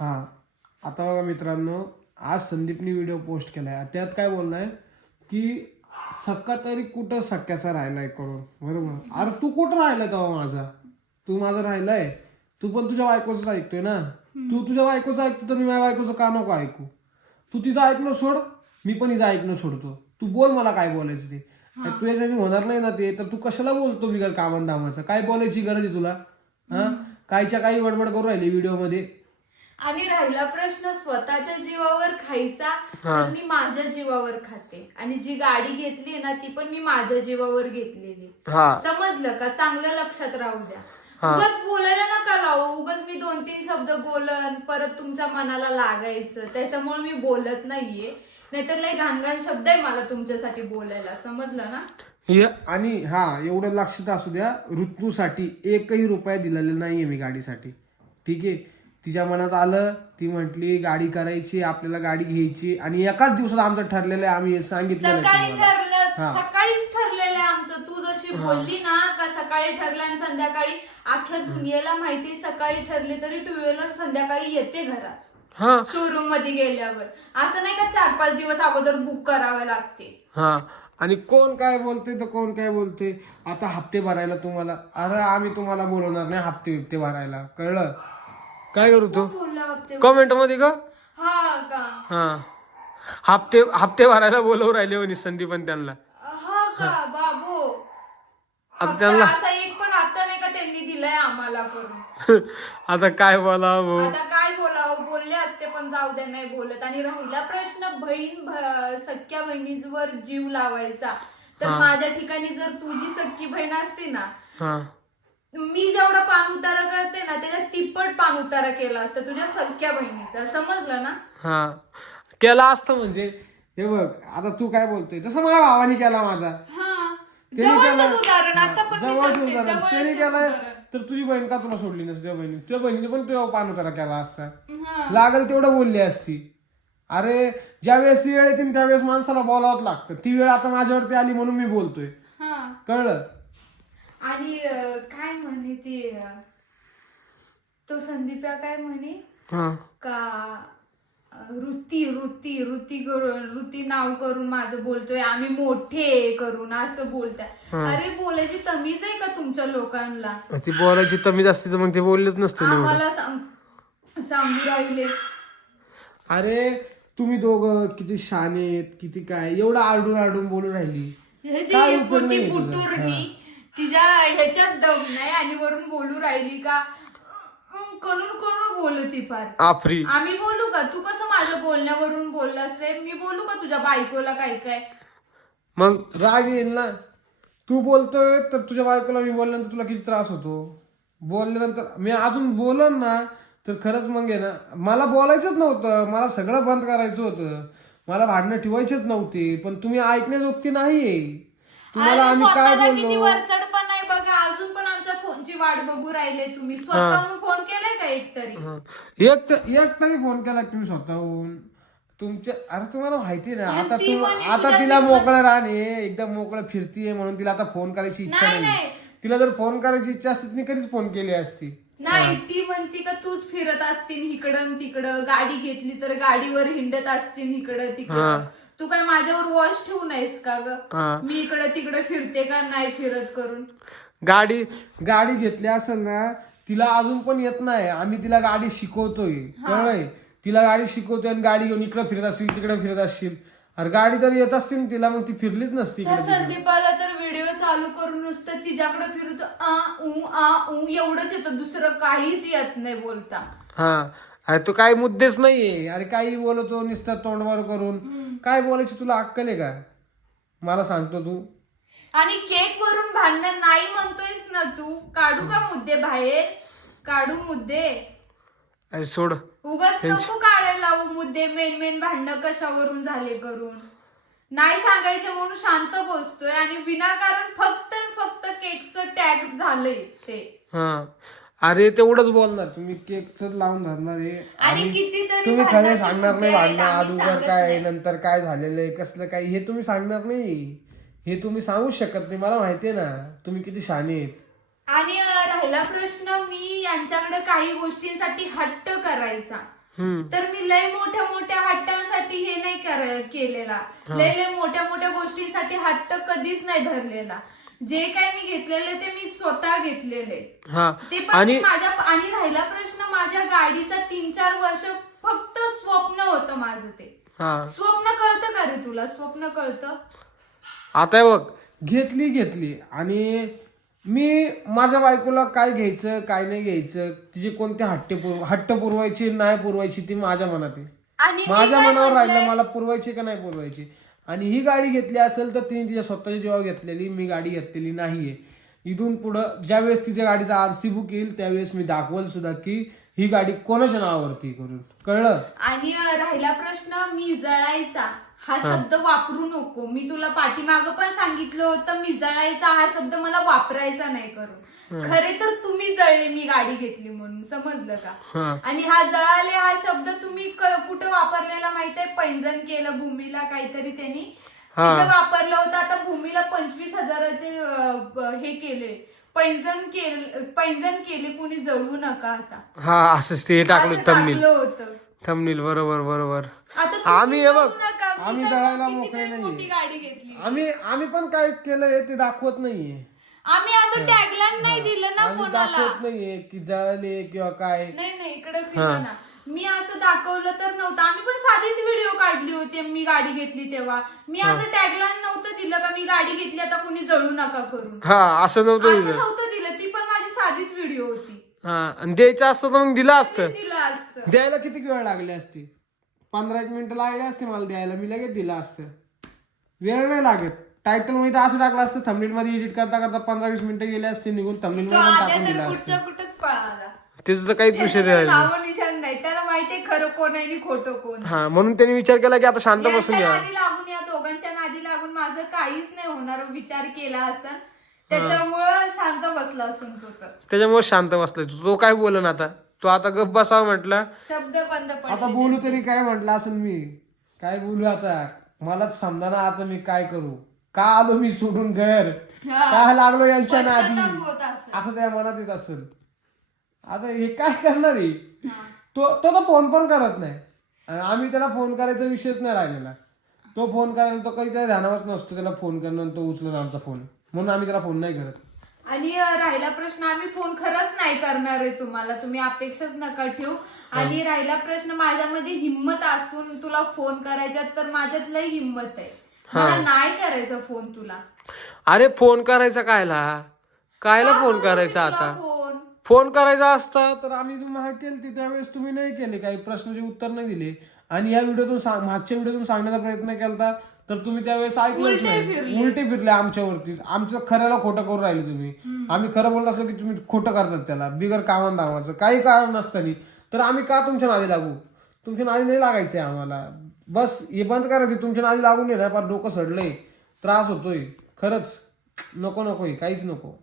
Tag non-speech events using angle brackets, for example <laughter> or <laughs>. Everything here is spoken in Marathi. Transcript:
हा. आता बघा मित्रांनो आज संदीपने व्हिडिओ पोस्ट केलाय. त्यात काय बोललाय? की सक्का तरी कुठं सख्याचा राहिलाय करून बरोबर? अरे तू कुठं राहिलाय तेव्हा माझा? तू माझा राहिलाय. तू पण तुझ्या बायकोच ऐकतोय ना? तू तुझ्या बायकोचं ऐकतो तर मी माझ्या बायकोचं का नको ऐकू? तू तिचं ऐकणं सोड मी पण हिचं ऐकणं सोडतो. तू बोल मला काय बोलायचं ते. आणि तुझ्या जरी होणार नाही ना ते तर तू कशाला बोलतो बिगर कामन दामाचं काय बोलायची गरज आहे तुला? हा? कायच्या काही बडबड करू राहिली व्हिडिओमध्ये. आणि राहिला प्रश्न स्वतःच्या जीवावर खायचा तर मी माझ्या जीवावर खाते. आणि जी गाडी घेतली ना ती पण मी माझ्या जीवावर घेतलेली हा. समजलं का? चांगलं लक्षात राहू द्या. उगाच बोलायला नका लावू. उगाच मी दोन तीन शब्द बोलन परत तुमच्या मनाला लागायचं. त्याच्यामुळे मी बोलत नाहीये. नाहीतर लय घाणघाण शब्द आहे मला तुमच्यासाठी बोलायला. समजलं ना? हे- आणि हा एवढं लक्षात असू द्या ऋतूसाठी एकही रुपया दिलेला नाहीये मी गाडीसाठी. ठीक आहे? तिच्या मनात आलं ती म्हटली गाडी करायची आपल्याला गाडी घ्यायची. आणि एकाच दिवसात आमचं ठरलेलं आहे आम्ही हे सांगितलं सकाळी. ठरलं सकाळीच ठरलेलं आहे आमचं. तू जशी बोलली ना का सकाळी ठरलं आणि संध्याकाळी? अख्ख्या दुनियेला माहिती सकाळी ठरली तरी टू व्हीलर संध्याकाळी येते घरात. हा. शोरूममध्ये गेल्यावर. असं नाही का चार पाच दिवस अगोदर बुक करावे लागते? हा. आणि कोण काय बोलते तर कोण काय बोलते आता हप्ते भरायला तुम्हाला अरे आम्ही तुम्हाला बोलवणार नाही हप्ते बिप्ते भरायला. कळलं? काय करू तू? कमेंटमध्ये का? हा का? हा. हप्ते हप्ते भरायला बोलवू राहिले त्यांना. हा आता त्यांना एक पण हप्ता नाही का त्यांनी दिलाय आम्हाला करून? <laughs> आता काय बोला भाऊ आता काय बोलावं? बोलले असते पण जाऊ दे नाही बोलत. आणि राहिला प्रश्न बहीण सख्या बहिणीवर जीव लावायचा. तर माझ्या ठिकाणी जर तुझी सख्खी बहीण असती ना मी जेवढा पान उतारा करते ना त्याच्या तिप्पट पान उतारा केला असता तुझ्या सख्या बहिणीचा. समजलं ना? हा. केला असतं म्हणजे? हे बघ आता तू काय बोलतोय? तसं माझ्या भावाने केला माझा. हा. त्याने जवळचं केला- उदाहरण आता पण मी जवळचं सांगते, उदाहरण. जवळचं त्याने केलाय उदाहरण. तर तुझी बहीण का तुला सोडली नसती? तुझ्या बहिणी तुझ्या बहिणीने पण तुझ्या पान उतारा केला असता. हा. लागल तेवढं बोलली असती. अरे ज्या वेळेस ही वेळ येते त्यावेळेस माणसाला बोलावंच लागतं. ती वेळ आता माझ्यावरती आली म्हणून मी बोलतोय. हा. कळलं? आणि अं, काय म्हणे ते अं, तो संदीप्या काय म्हणे? हा. का अं, ऋती ऋती ऋती करून ऋती नाव करून माझं बोलतोय आम्ही मोठे करून असं बोलताय. अरे बोलायची तमीज आहे का तुमच्या लोकांना? ती बोलायची तमीज असते तर मग ते बोललेच नसते ना एवढं. आम्हाला सांग सांगू राहिले. अरे तुम्ही दोघं किती शाने आहेत किती काय एवढं आरडून आरडून बोलून राहिली. हे काय तुझा? तिच्या ह्याच्यात दम नाही आणि वरून बोलू राहिली का? करून करून बोलती फार. आफ्री. आम्ही बोलू का? तू कसं माझ्या बोलण्यावरून बोललास रे? मी बोलू का तुझ्या बायकोला काय काय? मग? राग येईल ना. तू बोलतोय तर तुझ्या बायकोला मी बोलल्यानंतर तुला किती त्रास होतो? बोलल्यानंतर मी अजून बोलन ना तर खरंच मग आहे ना मला बोलायचंच नव्हतं. मला सगळं बंद करायचं होतं. मला भांडणं ठेवायचेच नव्हते पण तुम्ही ऐकण्याजोगती नाहीये. तुम्हाला आम्ही काय बोललो वरचढ पण नाही बघा अजून पण आमच्या फोनची वाट बघू राहिले तुम्ही. स्वतःहून फोन केलाय का एक तरी हं. एक त- एक तरी फोन केला तुम्ही स्वतःहून. तुमच्या अरे तुम्हाला माहिती ना आता ती तू म्हणे आता तुला मोकळं राहणे एकदम मोकळं फिरतीये म्हणून तिला आता फोन करायची इच्छा नाही, नाही नाही. तिला जर फोन करायची इच्छा असती तिने कधीच फोन केली असती. नाही ती म्हणती का तूच फिरत असतील इकडं तिकडं. गाडी घेतली तर गाडीवर हिंडत असतील इकडं तिकडं. तू काय माझ्यावर वॉच ठेवू नाहीस का ग? हा. मी इकडं तिकडं फिरते का नाही फिरत करून? गाडी गाडी घेतली असेल ना तिला अजून पण येत नाही. आम्ही तिला गाडी शिकवतोय. कळलंय? तिला गाडी शिकवतोय आणि गाडी घेऊन इकडे फिरत असतील तिकडे फिरत असतील अरे गाडी तर येत असतील ना तिला मग ती फिरलीच नसती त्या संदीपाला तर व्हिडिओ चालू करून नुसतं तिच्याकडे फिरतो. आ ऊ आ ऊ एवढंच येतं. दुसरं काहीच येत नाही बोलता. हा. अरे तो काही मुद्देच नाहीये. अरे काही बोलतो नुसतं तोंडवर करून. काय बोलायची तुला अक्कल आहे का? मला सांगतो तू. आणि केक वरून भांडण नाही म्हणतोयस ना तू? काढू का मुद्दे बाहेर? काढू मुद्दे. अरे सोड. उगाच नको काढायला लावू मुद्दे. मेन मेन भांडणं कशावरून झाले करून? नाही सांगायचे म्हणून शांत बसतोय आणि विनाकारण फक्त आणि फक्त केकचं टॅग झालंय ते. हा. अरे तेवढंच बोलणार. तुम्ही केकच लावून धरणार आहे आणि कितीतरी तुम्ही खरे भांडणाचे सांगणार मुद्दे नाही आहेत, भांडणं आम्ही अगोदर सांगत काय नाही. नंतर काय झालेलं आहे कसलं काय हे तुम्ही सांगणार नाही. हे तुम्ही सांगू शकत नाही. मला माहितीये ना तुम्ही किती शाणे आहेत. आणि अं, राहिला प्रश्न मी यांच्याकडे काही गोष्टींसाठी हट्ट करायचा. हम्म. तर मी लय मोठ्या मोठ्या हट्टांसाठी हे नाही कर- केलेला. लय लय मोठ्या मोठ्या गोष्टींसाठी हट्ट कधीच नाही धरलेला. जे काय मी घेतलेले ते मी स्वतः घेतलेले. हा. ते पण आणि मी माझ्या आणि राहिला प्रश्न माझ्या गाडीचा तीन चार वर्ष फक्त स्वप्न होतं माझं ते. हा. स्वप्न कळतं का रे तुला? स्वप्न कळतं? आता बघ घेतली घेतली. आणि मी माझ्या बायकोला काय घ्यायचं काय नाही घ्यायचं तिचे कोणते हट्टे पुरव हट्ट पुरवायची नाही पुरवायची ती माझ्या मनात आहे आणि मी माझ्या काय मनावर म्हटलंय? राहिलं मला पुरवायची का नाही पुरवायची? आणि ही गाडी घेतली असेल तर तिने तिच्या स्वतःच्या जीवावर घेतलेली मी गाडी घेतलेली नाहीये. इथून पुढं ज्यावेळेस तिच्या गाडीचा आरसी बुक येईल त्यावेळेस मी दाखवल सुद्धा की ही गाडी कोणाच्या नावावरती करून. कळलं? आणि अं, राहिला प्रश्न मी जळायचा. हा शब्द वापरू नको. मी तुला पाठीमागं पण सांगितलं होतं मी जळायचा हा शब्द मला वापरायचा नाही करून. खरे तर तुम्ही जळले मी गाडी घेतली म्हणून. समजलं का? आणि हा जळाले हा शब्द तुम्ही कुठं वापरलेला माहितीये? पैंजण केलं भूमीला काहीतरी त्यांनी. तिथं वापरलं होतं. आता भूमीला पंचवीस हजाराचे हे केले. पैंजण केले पैंजण केले कुणी जळू नका आता. हा असंच ते टाकलं होतं. थंबनील बरोबर बरोबर. आम्ही हे बघ, आम्ही जळायला मोकळे नाहीये. मोठी गाडी घेतली. आम्ही आम्ही पण काय केलंय ते दाखवत नाहीये. आम्ही असं टॅगलाईन नाही दिलं ना आम्ही कोणाला. दाखवत नाहीये की जळले किंवा काय. नाही नाही इकडे फिरवा ना. मी असं दाखवलं तर नव्हतं. आम्ही पण साधीच व्हिडिओ काढली होती. मी गाडी घेतली तेव्हा. मी असं टॅगलाईन नव्हतं दिलं का मी गाडी घेतली आता कुणी जळू नका करून. हा असं नव्हतं असं दिलं. नव्हतं दिलं. ती पण माझी साधीच व्हिडिओ होती. हा आणि द्यायचं असतं तर मग दिलं असतं. दिलं असतं. द्यायला किती वेळ लागली असती? पंधरा एक मिनिटं लागली असते मला द्यायला. मी लगेच दिलं असतं. वेळ नाही लागत टायटलमध्ये असं टाकलं असतं थंबनेल मध्ये एडिट करता करता पंधरा वीस मिनिटं गेले असते निघून थंबनेल तो मध्ये पण टाकून दिलं असतं. कुठंच पळाला त्याचं तर काहीच विषय त्याचं राहिला नावं निशाण नाही. त्याला माहितीये खरं कोण आहे आणि खोटं कोण. हा म्हणून त्यांनी विचार केला की आता शांत बसून यांच्या घ्या नादी लागून या दोघांच्या नादी लागून माझं काहीच नाही होणार विचार केला असन त्याच्यामुळं शांत बसला असून तो तर. त्याच्यामुळे शांत बसलाय. तो तो काय बोलन आता? तो आता गप बसावा म्हटलं. शब्द बंद आता पडले बोलू तरी काय म्हटलं असेल मी? काय बोलू आता? मला समजा ना आता मी काय करू? का आलो मी सोडून घर? का लागलो यांच्या नादी? पश्चाताप होत असेल. असं त्या मनात येत असेल. आता हे काय करणार आहे? तो तो तर फोन पण करत नाही. आणि आम्ही त्याला फोन करायचा विषयच नाही राहिलेला. तो फोन करायला तो काही त्याला ध्यानावत नसतो. त्याला फोन करणं आणि तो उचलून आमचा फोन. म्हणून आम्ही त्याला फोन नाही करत. आणि राहिला प्रश्न आम्ही फोन खरंच नाही करणार आहे तुम्हाला. तुम्ही अपेक्षाच नका ठेवू. आणि राहिला प्रश्न माझ्यामध्ये हिंमत असून तुला फोन करायच्यात तर माझ्यात लय हिंमत आहे. मला नाही करायचा फोन तुला. अरे फोन करायचा कायला? कायला फोन करायचा आता? फोन? फोन करायचा असता तर आम्ही तुम्हाला केली त्यावेळेस तुम्ही नाही केले. काही प्रश्नाचे उत्तर नाही दिले. आणि या व्हिडिओतून सांग- मागच्या व्हिडिओतून सांगण्याचा प्रयत्न केला तर तुम्ही त्यावेळेस ऐकलंच उलटे नाही. फिरले. उलटे फिरले आमच्यावरती. आमचं खऱ्याला खोटं करून राहिले तुम्ही. आम्ही खरं बोलत असलो की तुम्ही खोटं करतात त्याला. बिगर कामान दामाचं काही कारण नसतानी. तर आम्ही का तुमच्या नादी लागू? तुमच्या नादी नाही लागायचंय आम्हाला. बस हे बंद करायचं तुमच्या नादी लागून ये ना फार डोकं सडलंय. त्रास होतोय. खरंच. नको नको हे, काहीच नको.